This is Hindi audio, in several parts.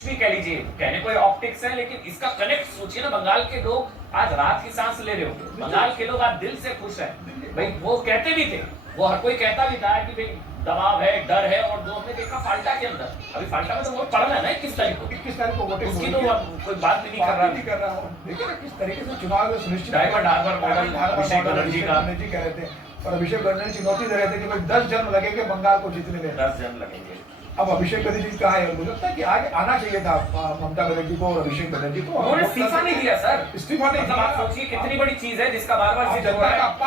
भी कह लीजिए, कहने को ऑप्टिक्स है, लेकिन इसका कनेक्ट सोचिए ना, बंगाल के लोग आज रात की सांस ले रहे हो, बंगाल के लोग आज दिल से खुश हैं भाई। वो कहते भी थे, वो हर कोई कहता भी था कि भाई दबाव है, डर है, और जो हमने देखा फाल्टा के अंदर, अभी फाल्टा में तो वोट पड़ना है ना 21 तारीख को, 21 तारीख को वोटिंग, उसकी तो कोई बात नहीं कर रहा हूँ। देखिए ना किस तरीके से चुनाव सुनिश्चित, diamond harbour model Abhishek Banerjee कह रहे थे, और अभिषेक बनर्जी चुनौती दे रहे थे कि भाई 10 जन लगेंगे बंगाल को जीतने में, 10 जन लगेंगे। अब अभिषेक बनर्जी कहा है, मुझे लगता है कि आगे आना चाहिए था ममता बनर्जी को और अभिषेक बनर्जी को। उन्होंने इस्तीफा नहीं दिया सर, इस्तीफा नहीं, मतलब आप सोचिए कितनी बड़ी चीज है जिसका बार बार जिक्र हो रहा है। आप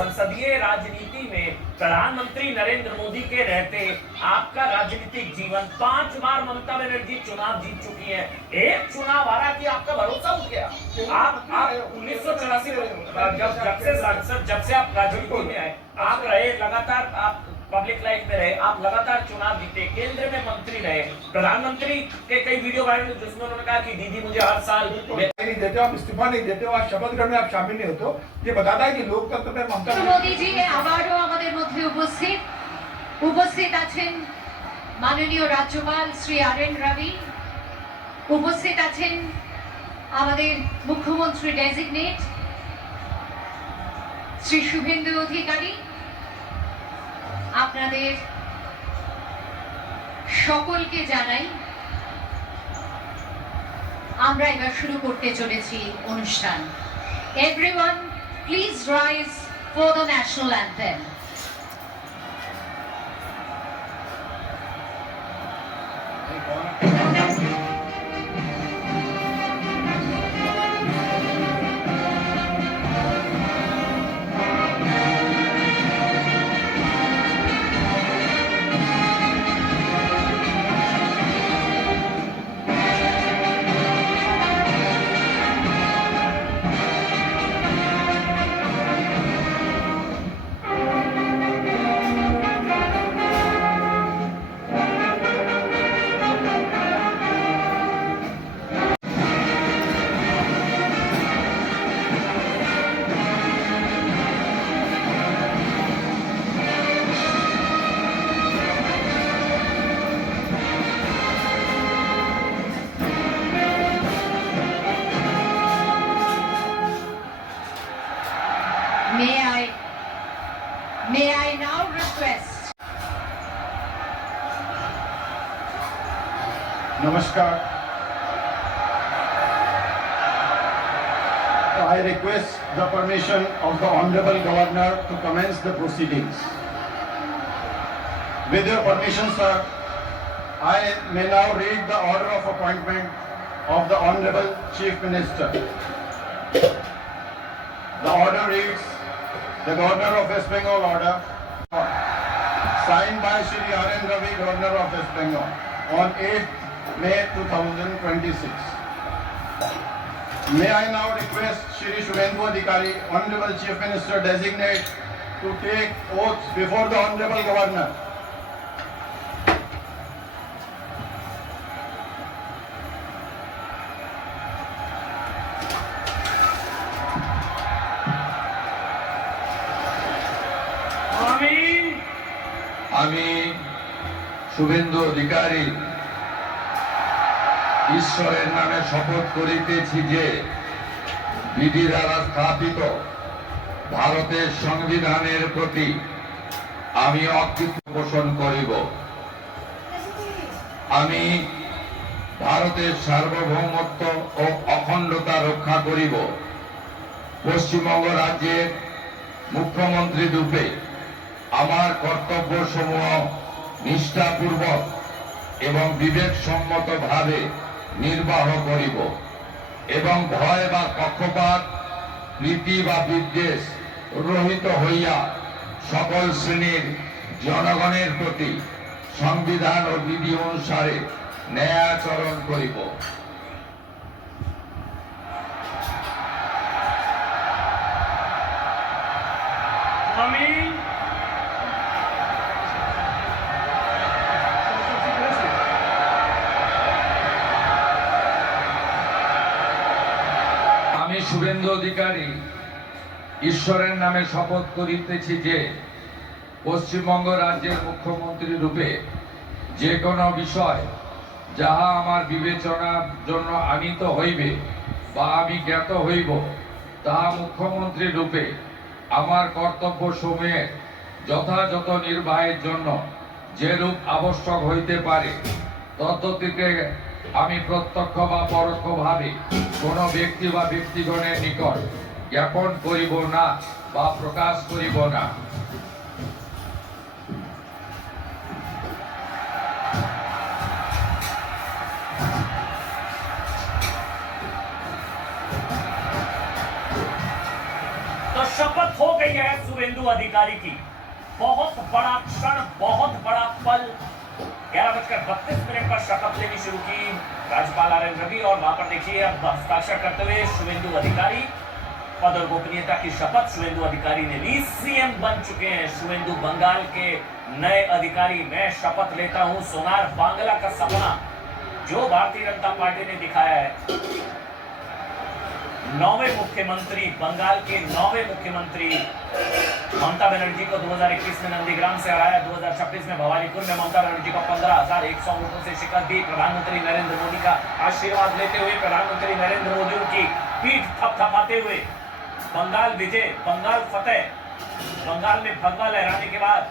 संसदीय राजनीति में प्रधानमंत्री नरेंद्र मोदी के रहते आपका राजनीतिक जीवन 5 बार ममता बनर्जी चुनाव जीत चुकी है, एक चुनाव आ रहा कि आपका भरोसा उठ गया। आप 1984 जब से आप राजनीति में आए, आप रहे लगातार, आप पब्लिक लाइफ में रहे, आप लगातार चुनाव जीते, केंद्र में मंत्री रहे, प्रधानमंत्री के कई वीडियो वायरल जिसमें उन्होंने कहा कि दीदी मुझे हर साल नहीं देते हो, आप इस्तीफा नहीं देते हो, आप शपथ ग्रहण में आप शामिल नहीं होते हो, ये बताता है कि लोकतंत्र में ममता मोदी जी আবারও আমাদের মধ্যে উপস্থিত আছেন মাননীয় রাজ্যপাল শ্রী আরএন রবি, উপস্থিত আছেন আমাদের মুখ্যমন্ত্রী ডেজিগনেট শ্রী শুভেন্দু অধিকারী। আপনাদের সকলকে জানাই আমরা এবার শুরু করতে চলেছি অনুষ্ঠান। Everyone please rise for the national anthem. May I now request. Namaskar. I request the permission of the Honorable Governor to commence the proceedings. With your permission, sir, I may now read the order of appointment of the Honorable Chief Minister. The order reads, the Governor of West Bengal order, signed by Shri R.N. Ravi, Governor of West Bengal, on 8th May 2026. May I now request Shri Shubhendu Adhikari, Honorable Chief Minister Designate, to take oath before the Honorable Governor. আমি শুভেন্দু অধিকারী ঈশ্বরের নামে শপথ করিতেছি যে বিধি দ্বারা স্থাপিত ভারতের সংবিধানের প্রতি আমি অকৃতজ্ঞ পোষণ করিব। আমি ভারতের সার্বভৌমত্ব ও অখণ্ডতা রক্ষা করিব। পশ্চিমবঙ্গ রাজ্যের মুখ্যমন্ত্রী রূপে আমার কর্তব্য সমূহ নিষ্ঠাপূর্বক এবং বিবেকসম্মতভাবে নির্বাহ করিব এবং ভয় বা পক্ষপাত, প্রীতি বা বিদ্বেষ রহিত হইয়া সকল শ্রেণীর জনগণের প্রতি সংবিধান ও বিধি অনুসারে ন্যায়াচরণ করিব। আমি শুভেন্দু অধিকারী ঈশ্বরের নামে শপথ করিতেছি যে পশ্চিমবঙ্গ রাজ্যের মুখ্যমন্ত্রী রূপে যে কোনো বিষয় যাহা আমার বিবেচনার জন্য আনিত হইবে বা আমি জ্ঞাত হইব, তাহা মুখ্যমন্ত্রী রূপে আমার কর্তব্য সমূহে যথাযথ নির্বাহের জন্য যেরূপ আবশ্যক হইতে পারে তদ্গতিকে আমি প্রত্যক্ষ বা পরোক্ষভাবে কোনো ব্যক্তি বা ব্যক্তিগণের নিকট জ্ঞাপন করিব না বা প্রকাশ করিব না। तो शपथ हो गई है शुभेंदु अधिकारी की। बहुत बड़ा क्षण, बहुत बड़ा पल। 11:32 पर शपथ लेनी शुरू की राज्यपाल आर एन रवि और वहां पर देखिए अब हस्ताक्षर करते हुए शुभेंदु अधिकारी पद और गोपनीयता की शपथ शुभेंदु अधिकारी ने ली। सीएम बन चुके हैं शुभेंदु, बंगाल के नए अधिकारी। मैं शपथ लेता हूं सोनार बांग्ला का सपना जो भारतीय जनता पार्टी ने दिखाया है। 9वें मुख्यमंत्री, बंगाल के 9वें मुख्यमंत्री ममता बनर्जी को 2021 में नंदीग्राम से हराया। 2026 में भवानीपुर में ममता बनर्जी को 15,100 वोटों से शिकस्त दी। प्रधानमंत्री नरेंद्र मोदी का आशीर्वाद लेते हुए प्रधानमंत्री नरेंद्र मोदी की पीठ थपथपाते हुए बंगाल विजय, बंगाल फतेह। बंगाल में भगवा लहराने के बाद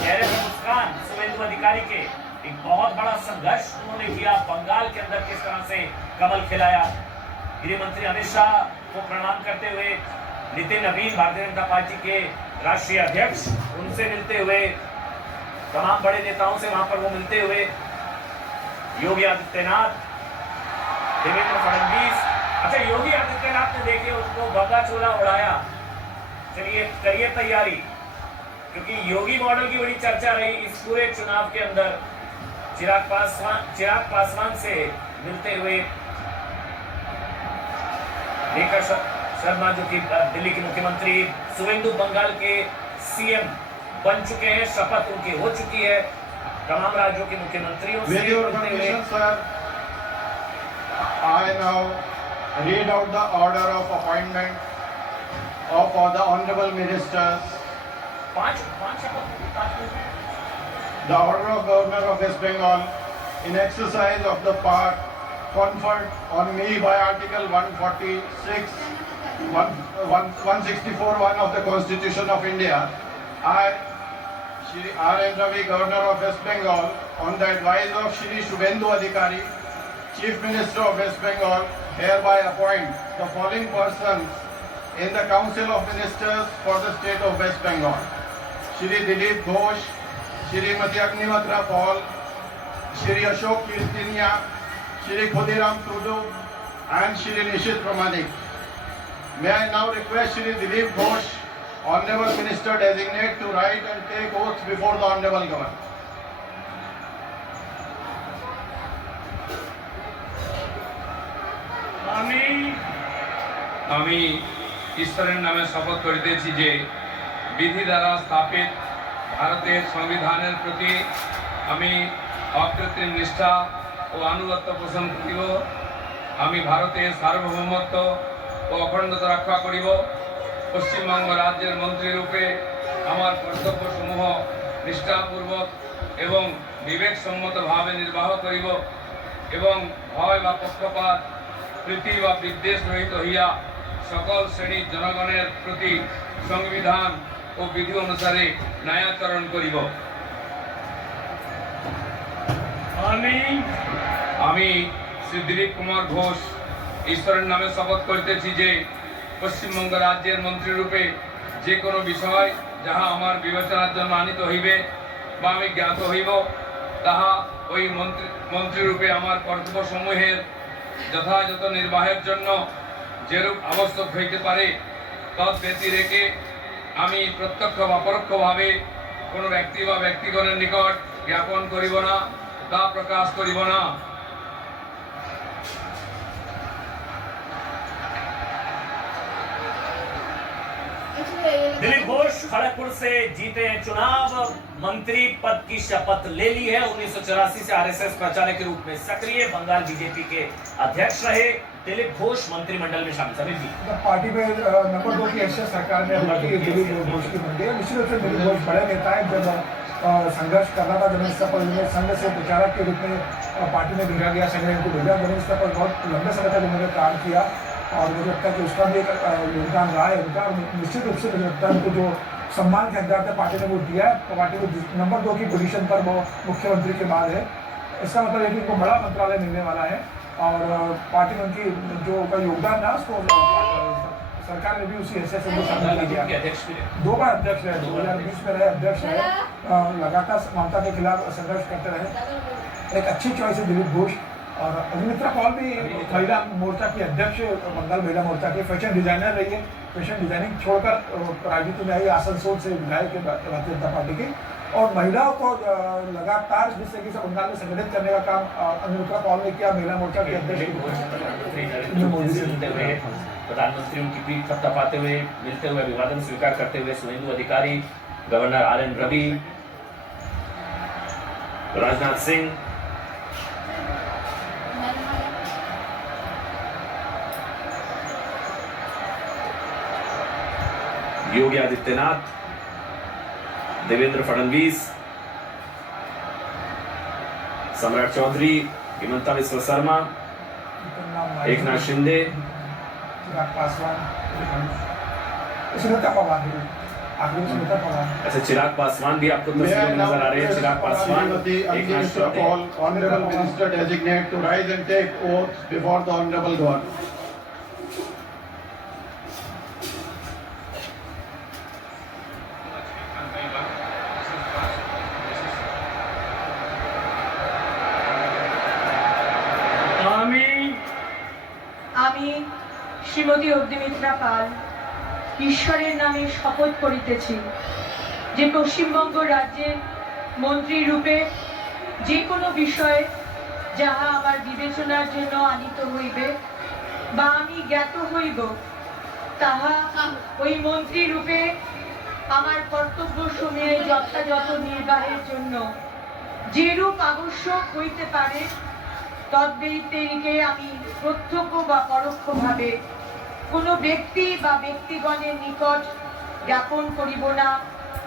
चेहरे पर मुस्कान शुभेंदु अधिकारी के। एक बहुत बड़ा संघर्ष उन्होंने किया, बंगाल के अंदर किस तरह से कमल खिलाया। गृह मंत्री अमित शाह को प्रणाम करते हुए नितिन नवीन भारतीय जनता पार्टी के राष्ट्रीय अध्यक्ष उनसे मिलते हुए, तमाम बड़े नेताओं से वहां पर वो मिलते हुए, योगी आदित्यनाथ, देवेंद्र फडणवीस। अच्छा, योगी आदित्यनाथ ने देखिए उसको बगा चोला उड़ाया। चलिए करिए तैयारी, क्योंकि योगी मॉडल की बड़ी चर्चा रही इस पूरे चुनाव के अंदर। चिराग पासवान से मिलते हुए रेखा शर्मा जो कि दिल्ली की मुख्यमंत्री, शुभेंदु बंगाल के सीएम बन चुके हैं, शपथ उनकी हो चुकी है। तमाम राज्यों के मुख्यमंत्रियों से With your permission, sir, I now read out the order of appointment of all the honorable ministers. पांच शपथ। The order of Governor of West Bengal in exercise of the part conferred on me by Article 164(1) of the Constitution of India. I, Shri R. N. Ravi, Governor of West Bengal, on the advice of Shri Shubhendu Adhikari, Chief Minister of West Bengal, hereby appoint the following persons in the Council of Ministers for the State of West Bengal: Shri Dilip Ghosh, Shrimati Agnihotri Paul, Shri Ashok Kirtinia, Shri Khudiram Tudu, and Shri Nishit Pramanik. May I now request Shri Dilip Ghosh, Honorable Minister Designate, to write and take oath before the Honorable Governor. আমি ঈশ্বরের নামে শপথ করিতেছি যে বিধি দ্বারা স্থাপিত ভারতের সংবিধানের প্রতি আমি অকৃত্রিম নিষ্ঠা ও আনুগত্য পোষণ করিব। আমি ভারতের সার্বভৌমত্ব ও অখণ্ডতা রক্ষা করিব। পশ্চিমবঙ্গ রাজ্যের মন্ত্রী রূপে আমার কর্তব্যসমূহ নিষ্ঠাপূর্বক এবং বিবেকসম্মতভাবে নির্বাহ করিব এবং ভয় বা পক্ষপাত, প্রীতি বা বিদ্বেষ রহিত হইয়া সকল শ্রেণীর জনগণের প্রতি সংবিধান ও বিধি অনুসারে ন্যায়াচরণ করিব। আমি শ্রী দিলীপ কুমার ঘোষ ঈশ্বরের নামে শপথ করিতেছি যে পশ্চিমবঙ্গ রাজ্যের মন্ত্রী রূপে যে কোনো বিষয় যাহা আমার বিবেচনার জন্য আনিত হইবে বা আমি জ্ঞাত হইব, তাহা ওই মন্ত্রী রূপে আমার কর্তব্যসমূহের যথাযথ নির্বাহের জন্য যেরূপ আবশ্যক হইতে পারে তৎ ব্যতি রেখে আমি প্রত্যক্ষ বা পরোক্ষভাবে কোনো ব্যক্তি বা ব্যক্তিগণের নিকট জ্ঞাপন করিব না, তা প্রকাশ করিব না। दिलीप घोष खड़गपुर से जीते हैं चुनाव, मंत्री पद की शपथ ले ली है। 1984 से आरएसएस प्रचारक के रूप में सक्रिय, बंगाल बीजेपी के अध्यक्ष रहे। दिलीप घोष मंत्रिमंडल में शामिल। सभी पार्टी में नंबर 2 की एसएस सरकार में दिलीप घोष की मंत्री है। निश्चित रूप से दिलीप घोष बड़े नेता है। जब संघर्ष कर रहा था। जमीन स्तर पर संघ से प्रचारक के रूप में पार्टी में भेजा गया, संघ ने इनको भेजा। जमीन स्तर पर बहुत लंबे समय तक उन्होंने काम किया और मुझे लगता है कि उसका भी एक योगदान रहा है उनका। निश्चित रूप से मुझे लगता है उनको जो सम्मान के हकदार थे पार्टी ने वो दिया है, तो पार्टी को नंबर 2 की पोजीशन पर वो मुख्यमंत्री के बाद है। इसका मतलब है कि उनको बड़ा मंत्रालय मिलने वाला है और पार्टी में उनकी जो उनका योगदान था उसको सरकार ने भी उसी हैसियत से उनको शामिल किया। 2 बार अध्यक्ष रहे, 2020 में रहे अध्यक्ष रहे, लगातार ममता के खिलाफ संघर्ष करते रहे। एक अच्छी चॉइस है दिलीप घोष। और अग्निमित्रा पॉल भी महिला मोर्चा की अध्यक्ष, बंगाल महिला मोर्चा के फैशन डिजाइनर रही है। फैशन डिजाइनिंग छोड़कर राजनीति में आई, आसनसोल से विधायक है भारतीय जनता पार्टी की। और महिलाओं को लगातार जिस तरीके से बंगाल में संगठित करने का काम अग्निमित्रा पॉल ने किया, महिला मोर्चा के अध्यक्ष मोदी से मिलते हुए, प्रधानमंत्री उनकी पीठ थपथपाते हुए, मिलते हुए, अभिवादन स्वीकार करते हुए शुभेंदु अधिकारी, गवर्नर RN रवि, राजनाथ सिंह, योगी आदित्यनाथ, देवेंद्र फडणवीस, सम्राट चौधरी, हिमंता विश्व शर्मा, एकनाथ शिंदे, सुनीता पवार, अच्छा चिराग पासवान भी आपको तस्वीरों में नजर आ रहे हैं। Chirag Paswan, Eknath Shinde, Honorable Minister Designate to rise and take oath before the Honorable Governor. আমি শ্রীমতী অগ্নিমিত্রা পাল ঈশ্বরের নামে শপথ করিতেছি যে পশ্চিমবঙ্গ রাজ্যের মন্ত্রী রূপে যে কোনো বিষয়ে যাহা আমার বিবেচনার জন্য আনিত হইবে বা আমি জ্ঞাত হইব তাহা ওই মন্ত্রী রূপে আমার কর্তব্য সমূহে যথাযথ নির্বাহের জন্য যেরূপ আবশ্যক হইতে পারে তদ্ব্যতিরিকে আমি প্রত্যক্ষ বা পরোক্ষভাবে কোনো ব্যক্তি বা ব্যক্তিগণের নিকট জ্ঞাপন করিব না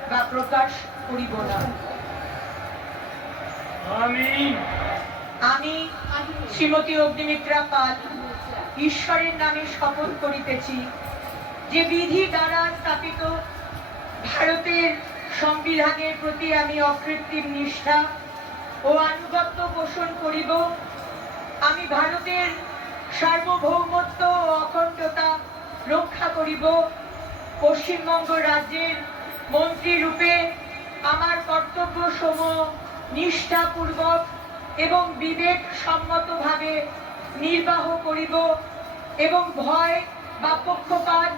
বা প্রকাশ করিব না। আমি শ্রীমতী অগ্নিমিত্রা পাল ঈশ্বরের নামে শপথ করিতেছি যে বিধি দ্বারা স্থাপিত ভারতের সংবিধানের প্রতি আমি অকৃত্রিম নিষ্ঠা ও আনুগত্য পোষণ করিব। আমি ভারতের সার্বভৌমত্ব ও অখণ্ডতা রক্ষা করিব। পশ্চিমবঙ্গ রাজ্যের মন্ত্রী রূপে আমার কর্তব্য সমূহ নিষ্ঠাপূর্বক এবং বিবেক সম্মতভাবে নির্বাহ করিব এবং ভয় বা পক্ষপাত,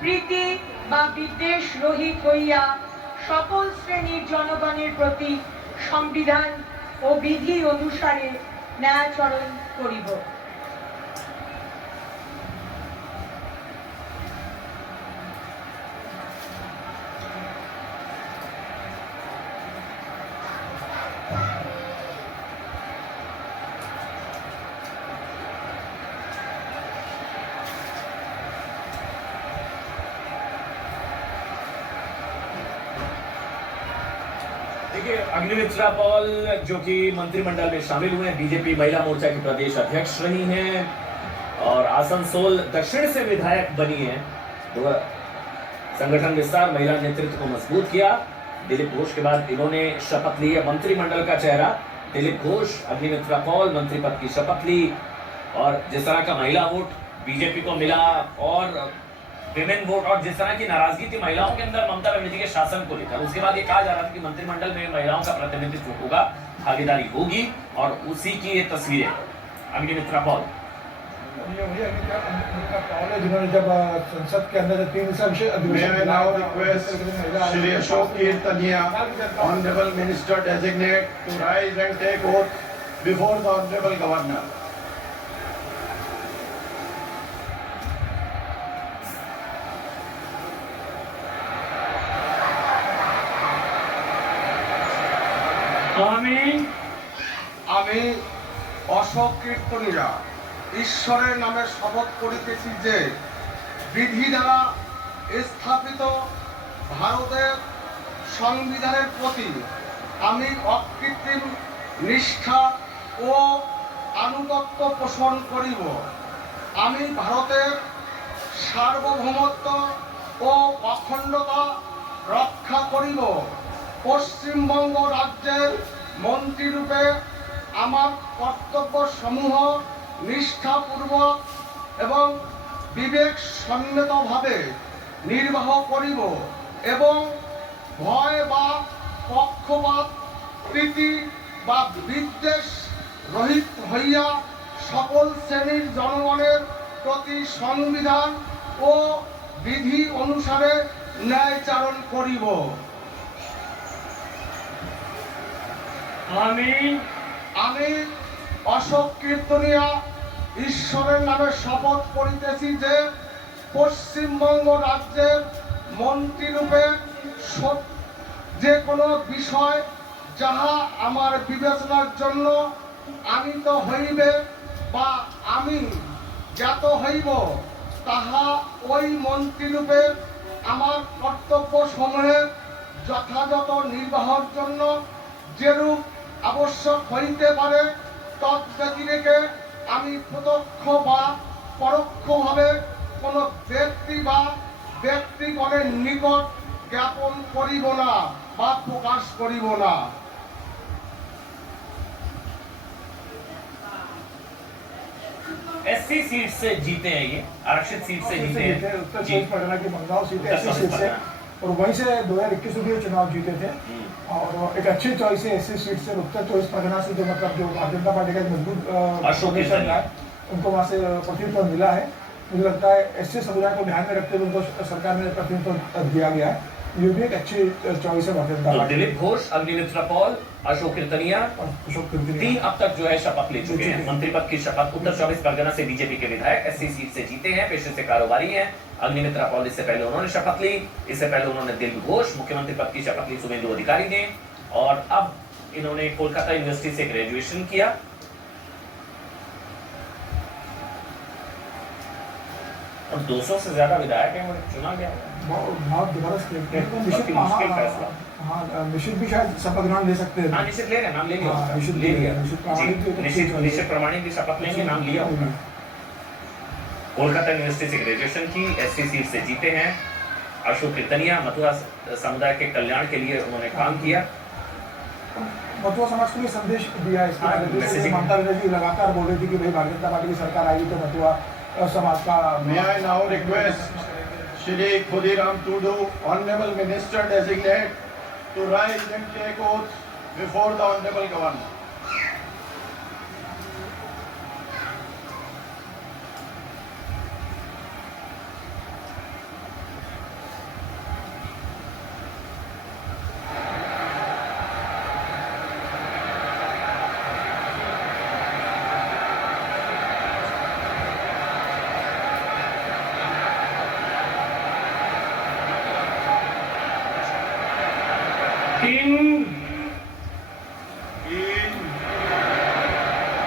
প্রীতি বা বিদ্বেষ রহিত হইয়া সকল শ্রেণীর জনগণের প্রতি সংবিধান ও বিধি অনুসারে ন্যায়াচরণ করিব। देखिए अग्निमित्रा पॉल जो कि मंत्रिमंडल में शामिल हुए हैं, बीजेपी महिला मोर्चा की प्रदेश अध्यक्ष रही हैं और आसनसोल दक्षिण से विधायक बनी हैं। तो संगठन विस्तार, महिला नेतृत्व को मजबूत किया। दिलीप घोष के बाद इन्होंने शपथ ली है। मंत्रिमंडल का चेहरा दिलीप घोष, अग्निमित्रा पॉल मंत्री पद की शपथ ली और जिस तरह का महिला वोट बीजेपी को मिला और विमेन वोट और जिस तरह की नाराजगी थी महिलाओं के अंदर ममता बनर्जी के शासन को लेकर, उसके बाद ये कहा जा रहा था कि मंत्रिमंडल में महिलाओं का प्रतिनिधित्व होगा, भागीदारी होगी और उसी की ये तस्वीरें अग्निमित्रा पॉल। जिन्होंने जब संसद के अंदर 3 May I now request Shri Ashok Kirtania, Honorable Minister Designate, to rise and take oath before the Honorable Governor. আমি অশোক কীর্তনীরা ঈশ্বরের নামে শপথ করিতেছি যে বিধি দ্বারা স্থাপিত ভারতের সংবিধানের প্রতি আমি অকৃত্রিম নিষ্ঠা ও আনুগত্য পোষণ করিব। আমি ভারতের সার্বভৌমত্ব ও অখণ্ডতা রক্ষা করিব। পশ্চিমবঙ্গ রাজ্যের মন্ত্রীরূপে আমার কর্তব্যসমূহ নিষ্ঠাপূর্বক এবং বিবেক সম্মতভাবে নির্বাহ করিব এবং ভয় বা পক্ষপাত প্রীতি বা বিদ্বেষ রহিত হইয়া সকল শ্রেণীর জনগণের প্রতি সংবিধান ও বিধি অনুসারে ন্যায়চারণ করিব। আমি অশোক কীর্তনিয়া ঈশ্বরের নামে শপথ করিতেছি যে পশ্চিমবঙ্গ রাজ্যের মন্ত্রীরূপে যে কোনো বিষয় যাহা আমার বিবেচনার জন্য আনিত হইবে বা আমি জ্ঞাত হইব, তাহা ওই মন্ত্রীরূপে আমার কর্তব্য সমূহের যথাযথ নির্বাহের জন্য যেরূপ আবশ্যক হইতে পারে তৎব্যতিরেকে আমি প্রত্যক্ষ বা পরোক্ষভাবে কোনো ব্যক্তি বা ব্যক্তিগণের নিকট জ্ঞাপন করিব না বা প্রকাশ করিব না। एससी सीट से जीते हैं, ये आरक्षित सीट से जीते हैं उत्तर जी। 24 परगना की बंगाल सीट उत्तर ऐसी 24 सीट से, परगना। और वहीं से 2021 में भी चुनाव जीते थे। और एक अच्छी चॉइस है ऐसी सीट से उत्तर 24 परगना से, जो मतलब जो भारतीय जनता पार्टी का एक मजबूत अशोक कोalition कीर्तनिया। है, उनको वहाँ से प्रतिनिधित्व मिला है। मुझे लगता है एससी समुदाय को ध्यान में रखते हुए उनको सरकार ने प्रतिनिधित्व दिया गया है। ये भी एक अच्छी चॉइस है भारतीय जनता तो पार्टी। दिलीप घोष, अग्निमित्रा पॉल, अशोक कीर्तनिया अशोक कीर्तनिया। 3 अब तक जो है शपथ ले चुके हैं। मंत्री पद की शपथ उत्तर 24 परगना से बीजेपी के विधायक एससी सीट से जीते हैं, पेशे से कारोबारी हैं। अग्निमित्रा पॉल इससे पहले उन्होंने शपथ ली, इससे पहले उन्होंने दिलीप घोष मुख्यमंत्री पद की शपथ ली शुभेंदु अधिकारी ने, और अब इन्होंने कोलकाता यूनिवर्सिटी से ग्रेजुएशन किया। और 200 से ज्यादा विधायक हैं, उन्हें चुना गया है। बहुत जबरदस्त काफी मुश्किल फैसला। हाँ, निश्चित भी शायद शपथ ग्रहण ले सकते हैं। हाँ, निश्चित ले रहे हैं, नाम ले लिया हाँ, उसका। निश्चित ले लिया निश्चित जी, प्रामाणिक भी निश्चित प्रमाणिक भी शपथ लेंगे, नाम लिया होगा। कोलकाता यूनिवर्सिटी से ग्रेजुएशन की, एससी सीट से जीते हैं। अशोक कीर्तनिया मथुरा समुदाय के कल्याण के लिए उन्होंने काम किया। मथुरा समाज को भी संदेश दिया है। इसके हाँ, बाद जैसे मैसेजिंग। ममता बनर्जी लगातार बोल रही थी कि भाई भारतीय जनता पार्टी की सरकार आएगी तो मथुरा समाज का। May I now request Shri Khudiram Tudu, Honorable Minister Designate, to rise and take oath before the Honorable Governor.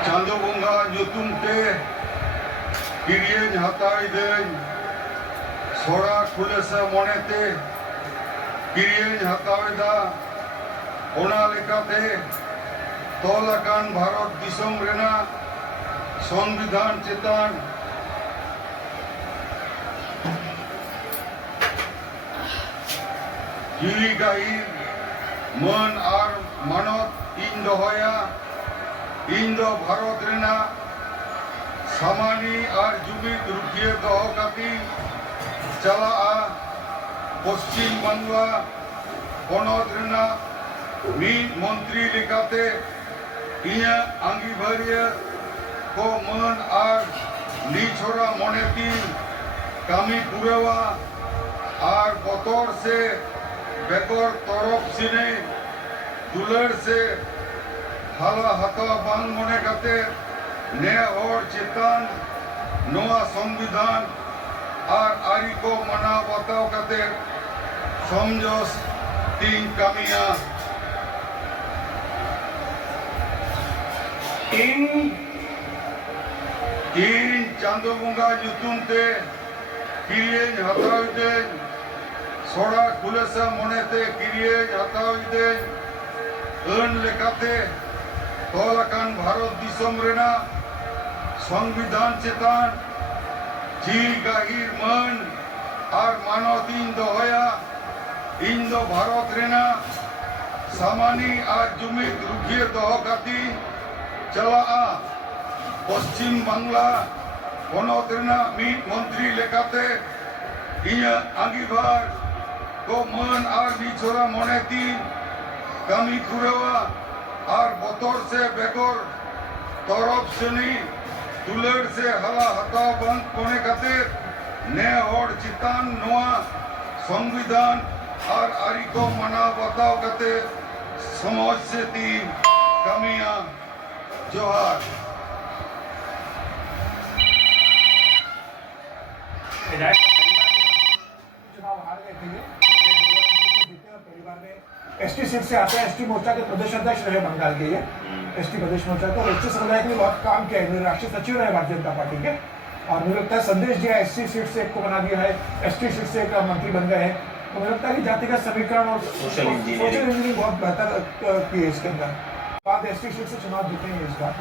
Chando Bunga ᱧᱩᱛᱩᱢ ᱛᱮ ᱠᱤᱨᱤᱭᱟᱹᱧ ᱦᱟᱛᱟᱣᱤᱫᱟᱹᱧ ᱥᱚᱲᱟ ᱠᱷᱩᱞᱟᱹᱥᱟ ᱢᱚᱱᱮᱛᱮ ᱠᱤᱨᱤᱭᱟᱹᱧ ᱦᱟᱛᱟᱣᱮᱫᱟ ᱚᱱᱟ ᱞᱮᱠᱟᱛᱮ ᱛᱚᱞ ᱟᱠᱟᱱ ᱵᱷᱟᱨᱚᱛ ᱫᱤᱥᱚᱢ ᱨᱮᱱᱟᱜ ᱥᱚᱝᱵᱤᱫᱷᱟᱱ ᱪᱮᱛᱟᱱ ᱡᱤᱣᱤ ᱜᱟᱹᱦᱤᱨ ᱢᱟᱹᱱ ᱟᱨ ᱢᱟᱱᱚᱛ ᱤᱧ ᱫᱚᱦᱚᱭᱟ। ᱤᱧ ᱫᱚ ᱵᱷᱟᱨᱚᱛ ᱨᱮᱱᱟᱜ ᱥᱟᱢᱟᱱᱤ ᱟᱨ ᱡᱩᱢᱤᱫ ᱨᱩᱠᱷᱤᱭᱟᱹ ᱫᱚᱦᱚ ᱠᱟᱛᱮᱧ ᱪᱟᱞᱟᱜᱼᱟ। ᱯᱚᱥᱪᱤᱢ ᱵᱟᱝᱞᱟ ᱯᱚᱱᱚᱛ ᱨᱮᱱᱟᱜ ᱢᱤᱫ ᱢᱚᱱᱛᱨᱤ ᱞᱮᱠᱟᱛᱮ ᱤᱧᱟᱹᱜ ᱟᱸᱜᱤᱵᱷᱟᱹᱨᱤᱭᱟᱹ ᱠᱚ ᱢᱟᱹᱱ ᱟᱨ ᱱᱤᱪᱷᱚᱨᱟ ᱢᱚᱱᱮᱛᱤᱧ ᱠᱟᱹᱢᱤ ᱯᱩᱨᱟᱹᱣᱟ ᱟᱨ ᱵᱚᱛᱚᱨ ᱥᱮ बेगर तरफ सिने दुलर से हाला हता बांग मने काते ने और चेतन नोआ संविधान और आरी को मना बताओ काते समझोस तीन कमियां इन चांदो बुंगा ᱧᱩᱛᱩᱢ ᱛᱮ ᱠᱤᱨᱤᱭᱟᱹᱧ ᱦᱟᱛᱟᱣᱤᱫᱟᱹᱧ ᱥᱚᱲᱟ ᱠᱷᱩᱞᱟᱹᱥᱟ ᱢᱚᱱᱮᱛᱮ ᱠᱤᱨᱤᱭᱟᱹᱧ ᱦᱟᱛᱟᱣᱤᱫᱟᱹᱧ ᱟᱹᱱ ᱞᱮᱠᱟᱛᱮ ᱛᱚᱞ ᱟᱠᱟᱱ ᱵᱷᱟᱨᱚᱛ ᱫᱤᱥᱚᱢ ᱨᱮᱱᱟᱜ ᱥᱚᱝᱵᱤᱫᱷᱟᱱ ᱪᱮᱛᱟᱱ ᱡᱤᱣᱤ ᱜᱟᱹᱦᱤᱨ ᱢᱟᱹᱱ ᱟᱨ ᱢᱟᱱᱚᱛ ᱤᱧ ᱫᱚᱦᱚᱭᱟ। ᱤᱧ ᱫᱚ ᱵᱷᱟᱨᱚᱛ ᱨᱮᱱᱟᱜ ᱥᱟᱢᱟᱱᱤ ᱟᱨ ᱡᱩᱢᱤᱫ ᱨᱩᱠᱷᱤᱭᱟᱹ ᱫᱚᱦᱚ ᱠᱟᱛᱮᱧ ᱪᱟᱞᱟᱜᱼᱟ। पश्चिम बांग्ला पनत रेनाग मीद मंत्री लेकाते इᱧᱟᱹᱜ आंगीभार को मान और निछोरा मनेती कामी पुरावा और बतर से बेगर तरफ सनी दुलर से हला हताव बंद कोने खातिर ने हर चितान नोआ संविधान और आरी को मना बताव कते समाज से तीन कामिया जोहार। चुनाव हार गए थे जीते और पहली बार में एसटी सीट से आते हैं। एसटी मोर्चा के प्रदेश अध्यक्ष रहे बंगाल के ये एसटी प्रदेश मोर्चा को एसटी समुदाय के लिए बहुत काम किया है। राष्ट्रीय सचिव रहे भारतीय जनता पार्टी के और मुझे लगता है संदेश दिया एसटी सीट से एक को बना दिया है, एसटी सीट से एक मंत्री बन गए हैं। तो मुझे लगता है कि जातिगत समीकरण और सोशल इंजीनियरिंग बहुत बेहतर की है इसके अंदर। बाद एसटी सीट से चुनाव जीतेंगे इस बार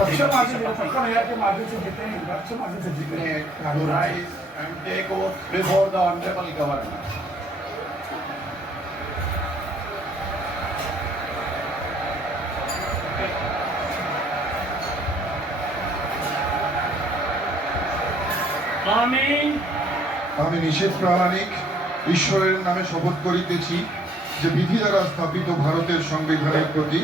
अच्छे मार्जिन से 55,000 के मार्जिन से जीते हैं। अच्छे मार्जिन से जीते हैं। To rise and take oath before the honorable governor. आमीन। আমি নিষেধ প্রামাণিক ঈশ্বরের নামে শপথ করিতেছি যে বিধি দ্বারা স্থাপিত ভারতের সংবিধানের প্রতি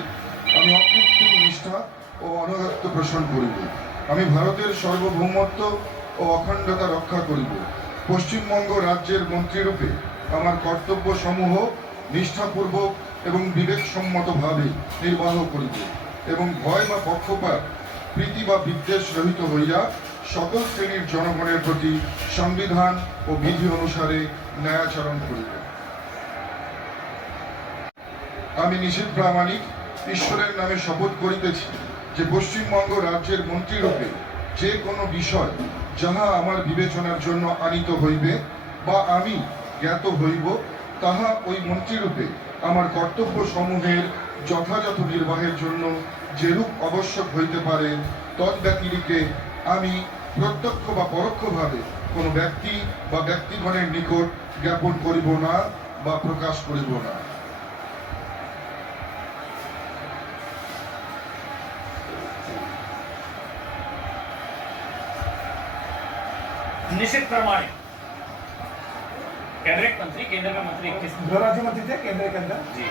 আমি অকৃত্রিম নিষ্ঠা ও অনুগত্য পোষণ করিব। আমি ভারতের সার্বভৌমত্ব ও অখণ্ডতা রক্ষা করিব। পশ্চিমবঙ্গ রাজ্যের মন্ত্রীরূপে আমার কর্তব্য সমূহ নিষ্ঠাপূর্বক এবং বিবেকসম্মতভাবে নির্বাহ করিব এবং ভয় বা পক্ষপাত প্রীতি বা বিদ্বেষ রহিত হইয়া সকল শ্রেণীর জনগণের প্রতি সংবিধান ও বিধি অনুসারে ন্যায়াচরণ করিব। আমি নিষেধ প্রামাণিক ঈশ্বরের নামে শপথ করিতেছি যে পশ্চিমবঙ্গ রাজ্যের মন্ত্রীরূপে যে কোনো বিষয় যাহা আমার বিবেচনার জন্য আনিত হইবে বা আমি জ্ঞাত হইব তাহা ওই মন্ত্রীরূপে আমার কর্তব্য সমূহের যথাযথ নির্বাহের জন্য যেরূপ আবশ্যক হইতে পারে তদ্ব্যতিরিক্তে আমি প্রত্যক্ষ বা পরোক্ষভাবে কোনো ব্যক্তি বা ব্যক্তিগণের নিকট জ্ঞাপন করিব না বা প্রকাশ করিব না। निश्चित प्रमाणित कैबिनेट मंत्री केंद्र में मंत्री 21 दो राज्य मंत्री थे केंद्र के अंदर जी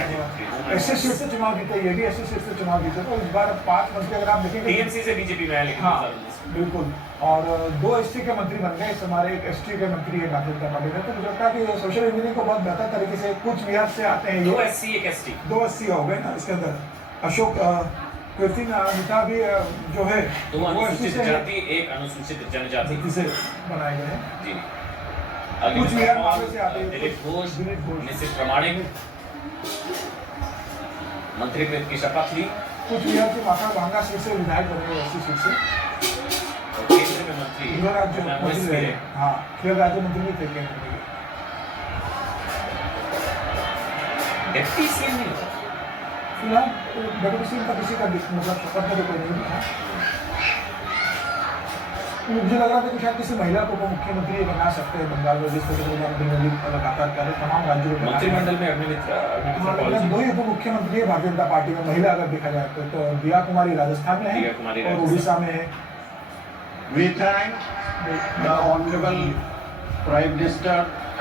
राज्य मंत्री एससी सीट से चुनाव जीते, ये भी एससी सीट से चुनाव जीते। तो इस बार 5 मंत्री अगर आप देखेंगे टीएमसी से बीजेपी में आए लेकिन हाँ 2019 बिल्कुल और 2 एसटी के मंत्री बन गए। इस हमारे एक एसटी के मंत्री है भारतीय जनता पार्टी में। तो मुझे लगता है कि सोशल इंजीनियरिंग को बहुत बेहतर तरीके से कुछ बिहार से आते हैं। 2 SC 1 ST 2 एससी हो गए ना इसके अंदर। अशोक कीर्ति मिता भी जो है 2 अनुसूचित जाति 1 अनुसूचित जनजाति से बनाए गए हैं। जी कुछ बिहार मामले से आते हैं। दिलीप घोष निश्चित प्रमाणिक मंत्री पद की शपथ ली। कुछ बिहार के माता भांगा सीट से विधायक बने एससी सीट से और केंद्र में मंत्री गृह राज्य मंत्री रहे। हाँ गृह राज्य मंत्री भी थे केंद्र में। डिप्टी सीएम नहीं होता फिलहाल डेप्यूटी सीएम का किसी का मतलब शपथ में तो कोई नहीं था। मुझे लग रहा था कि शायद किसी महिला को मुख्यमंत्री बना सकते हैं बंगाल में, जिस तरह प्रधानमंत्री मोदी लगातार कर रहे तमाम राज्यों में। मंत्रिमंडल में अग्निमित्रा 2 ही उप मुख्यमंत्री है भारतीय जनता पार्टी में महिला अगर देखा जाए तो दिया कुमारी राजस्थान में है और उड़ीसा में है। We thank the Honorable Prime Minister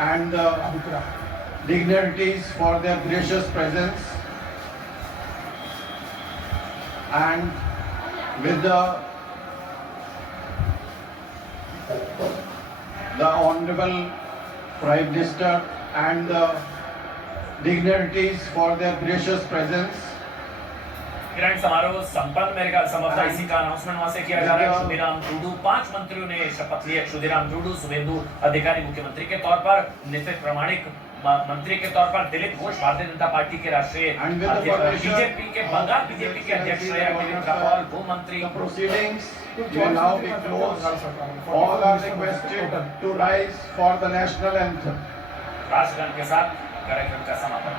and the dignitaries for their gracious presence, and with the Honorable Prime Minister and the dignitaries for their gracious presence. Grand समारोह संपन्न मेरे ख्याल संभवतः इसी का अनाउंसमेंट वहां से किया जा रहा है। क्षुदिराम टुडू 5 मंत्रियों ने शपथ ली है। क्षुदिराम टुडू शुभेंदु अधिकारी मुख्यमंत्री के तौर पर, नितिन प्रमाणिक मंत्री के तौर पर, दिलीप घोष भारतीय जनता पार्टी के राष्ट्रीय बीजेपी के बंगाल बीजेपी के अध्यक्ष रहे अरविंद रावल वो मंत्री। Proceedings will now be closed. All are requested to rise for the national anthem. राष्ट्रगान के साथ कार्यक्रम का समापन।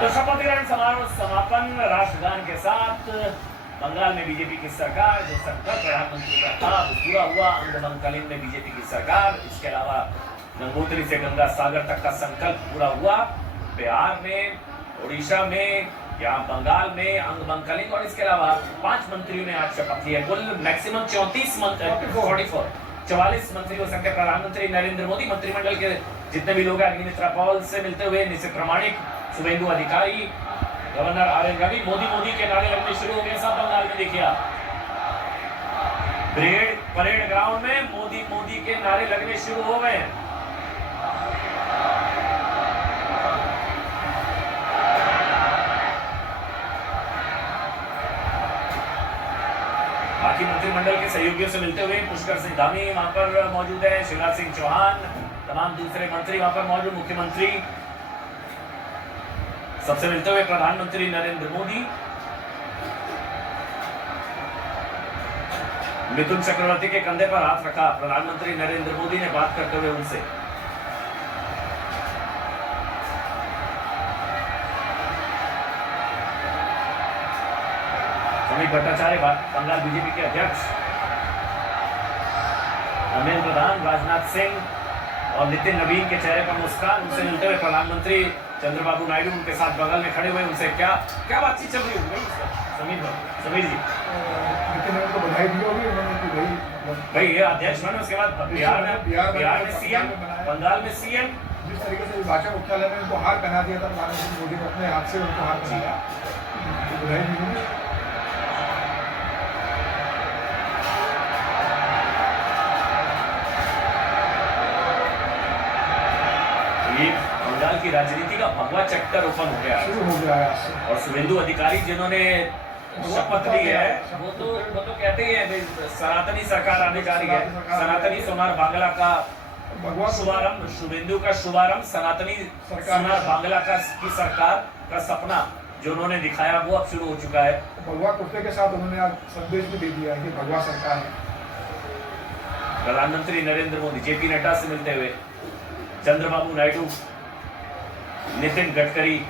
तो शपथ ग्रहण समारोह समापन राष्ट्रगान के साथ। बंगाल में बीजेपी की सरकार, जो संकल्प प्रधानमंत्री का था वो पूरा हुआ। अंगबंकलिन में बीजेपी की सरकार, इसके अलावा गंगोत्री से गंगा सागर तक का संकल्प पूरा हुआ। बिहार में, उड़ीसा में, यहाँ बंगाल में अंगबंकलिन और इसके अलावा 5 मंत्रियों ने आज शपथ ली है। कुल मैक्सिमम 44 मंत्री हो सकते हैं। प्रधानमंत्री नरेंद्र मोदी, मंत्रिमंडल के जितने भी लोग हैं, अग्निमित्रा पॉल से मिलते हुए निशित Pramanik, Suvendu Adhikari, governor R N Ravi, Modi के नारे लगने शुरू हो गए। सब बंगाल में देखिए आप, परेड ग्राउंड में मोदी के नारे लगने शुरू हो गए। बाकी मंत्रिमंडल के सहयोगियों से मिलते हुए पुष्कर सिंह धामी वहां पर मौजूद है, शिवराज सिंह चौहान, तमाम दूसरे मंत्री वहां पर मौजूद, मुख्यमंत्री सबसे मिलते हुए प्रधानमंत्री नरेंद्र मोदी। मिथुन चक्रवर्ती के कंधे पर हाथ रखा प्रधानमंत्री नरेंद्र मोदी ने बात करते हुए उनसे। समीक भट्टाचार्य बंगाल बीजेपी के अध्यक्ष, धर्मेंद्र प्रधान, राजनाथ सिंह और नितिन नवीन के चेहरे पर मुस्कान। उनसे मिलते हुए प्रधानमंत्री चंद्रबाबू नायडू उनके साथ बगल में खड़े हुए, उनसे क्या बातचीत चल रही होगी समीर जी? नितिन नवीन को बधाई दी होगी उन्होंने कि भाई ये अध्यक्ष बने, उसके बाद बिहार में सीएम, बंगाल में सीएम। जिस तरीके से भाजपा मुख्यालय में उनको हार पहना दिया था प्रधानमंत्री मोदी ने, अपने हाथ से उनको हार पहनाया, बधाई दी होगी। बंगाल की राजनीति का भगवा चैप्टर ओपन हो गया शुरू हो गया है। और शुभेंदु अधिकारी जिन्होंने शपथ ली है वो तो कहते ही है सनातनी सरकार आने जा रही है। सनातनी सोनार बांग्ला का शुभारंभ, शुभेंदु का शुभारंभ, सनातनी सोनार बांग्ला की सरकार का सपना जो उन्होंने दिखाया वो अब शुरू हो चुका है। भगवा कुर्ते के साथ उन्होंने आज संदेश भी दे दिया है कि भगवा सरकार है। प्रधानमंत्री नरेंद्र मोदी जेपी नड्डा से मिलते हुए, चंद्रबाबू नायडू, नितिन गडकरी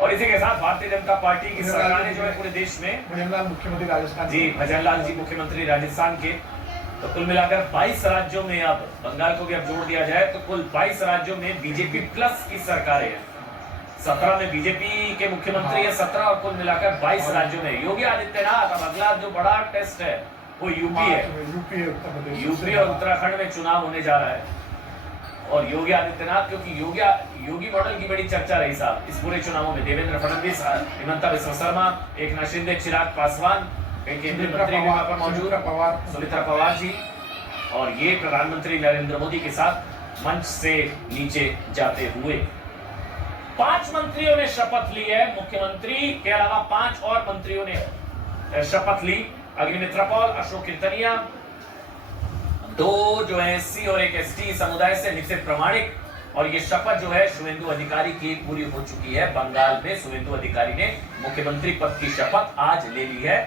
और इसी के साथ भारतीय जनता पार्टी की सरकारें जो है पूरे देश में, भजनलाल मुख्यमंत्री राजस्थान जी भजनलाल जी मुख्यमंत्री राजस्थान के, तो कुल मिलाकर 22 राज्यों में, अब बंगाल को भी अब जोड़ दिया जाए तो कुल 22 राज्यों में बीजेपी प्लस की सरकारें हैं। 17 में बीजेपी के मुख्यमंत्री है, 17 और कुल मिलाकर 22 राज्यों में योगी आदित्यनाथ। अब अगला जो बड़ा टेस्ट है वो यूपी है। यूपी और उत्तराखंड में चुनाव होने जा रहा है और योगी आदित्यनाथ, क्योंकि योगी मॉडल की बड़ी चर्चा रही साहब इस पूरे चुनावों में। देवेंद्र फडणवीस, हिमंता बिस्वा शर्मा, एकनाथ शिंदे, चिराग पासवान, केंद्रीय मंत्री वहां पर मौजूद, सुमित्रा पवार जी, और ये प्रधानमंत्री नरेंद्र मोदी के साथ मंच से नीचे जाते हुए 5 मंत्रियों ने शपथ ली है। मुख्यमंत्री के अलावा 5 और मंत्रियों ने शपथ ली। अग्निमित्रा पॉल, अशोक कीर्तनिया, 2 जो है एससी और एक एसटी समुदाय से निश्चित प्रमाणिक, और ये शपथ जो है शुभेंदु अधिकारी की पूरी हो चुकी है। बंगाल में शुभेंदु अधिकारी ने मुख्यमंत्री पद की शपथ आज ले ली है।